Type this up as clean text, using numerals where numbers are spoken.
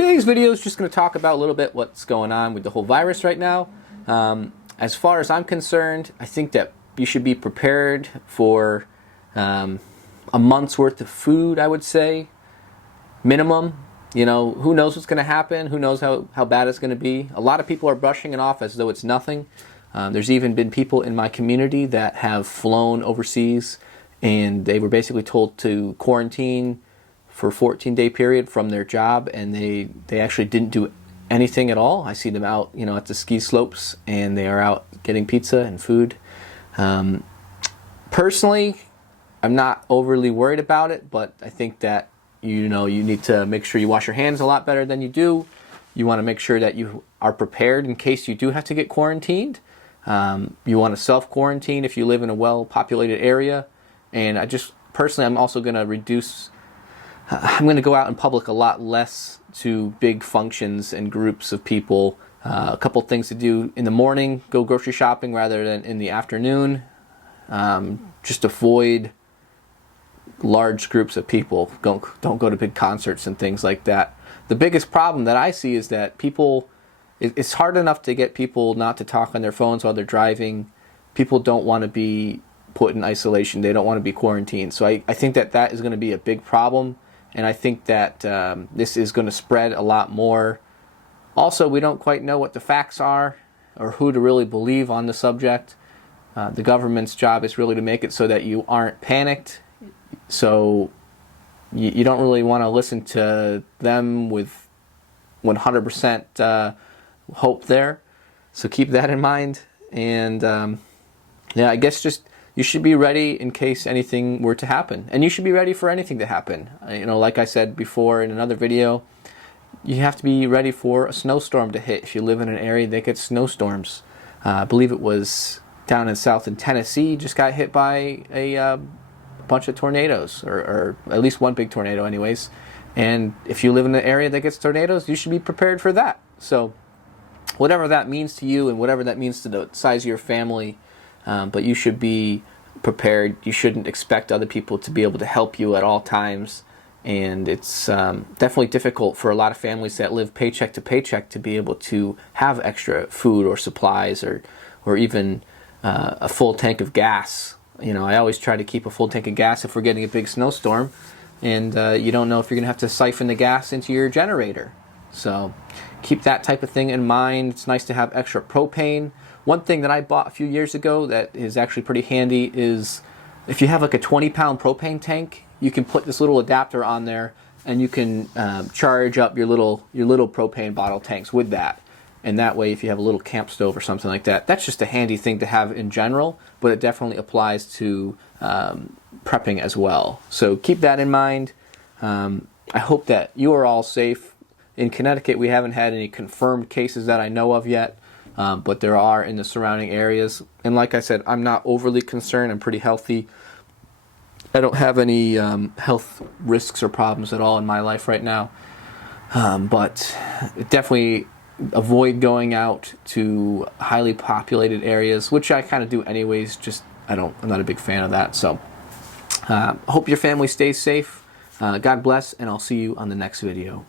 today's video is just going to talk about a little bit what's going on with the whole virus right now. As far as I'm concerned, I think that you should be prepared for a month's worth of food, I would say, minimum. You know, who knows what's going to happen? Who knows how bad it's going to be? A lot of people are brushing it off as though it's nothing. There's even been people in my community that have flown overseas, and they were basically told to quarantine for a 14-day period from their job, and they actually didn't do anything at all. I see them out, you know, at the ski slopes, and they are out getting pizza and food. Personally, I'm not overly worried about it, but I think that you need to make sure you wash your hands a lot better than you do. You want to make sure that you are prepared in case you do have to get quarantined. You want to self-quarantine if you live in a well-populated area. And I'm also going to I'm going to go out in public a lot less to big functions and groups of people. A couple things to do in the morning: go grocery shopping rather than in the afternoon. Just avoid large groups of people. Don't go to big concerts and things like that. The biggest problem that I see is that it's hard enough to get people not to talk on their phones while they're driving. People don't want to be put in isolation. They don't want to be quarantined. So I think that is going to be a big problem. And I think that this is going to spread a lot more. Also, we don't quite know what the facts are or who to really believe on the subject. The government's job is really to make it so that you aren't panicked. So you don't really want to listen to them with 100% hope there. So keep that in mind. And I guess just you should be ready in case anything were to happen. And you should be ready for anything to happen. You know, like I said before in another video, you have to be ready for a snowstorm to hit if you live in an area that gets snowstorms. I believe it was down in Tennessee, just got hit by a bunch of tornadoes, or at least one big tornado anyways. And if you live in an area that gets tornadoes, you should be prepared for that. So whatever that means to you and whatever that means to the size of your family, but you should be prepared. You shouldn't expect other people to be able to help you at all times. And it's definitely difficult for a lot of families that live paycheck to paycheck to be able to have extra food or supplies or even a full tank of gas. You know, I always try to keep a full tank of gas if we're getting a big snowstorm, and you don't know if you're going to have to siphon the gas into your generator. So keep that type of thing in mind. It's nice to have extra propane. One thing that I bought a few years ago that is actually pretty handy is if you have like a 20-pound propane tank, you can put this little adapter on there, and you can charge up your little propane bottle tanks with that. And that way, if you have a little camp stove or something like that, that's just a handy thing to have in general, but it definitely applies to prepping as well. So keep that in mind. I hope that you are all safe. In Connecticut, we haven't had any confirmed cases that I know of yet, but there are in the surrounding areas. And like I said, I'm not overly concerned. I'm pretty healthy. I don't have any health risks or problems at all in my life right now. But definitely avoid going out to highly populated areas, which I kind of do anyways. I'm not a big fan of that. So hope your family stays safe. God bless, and I'll see you on the next video.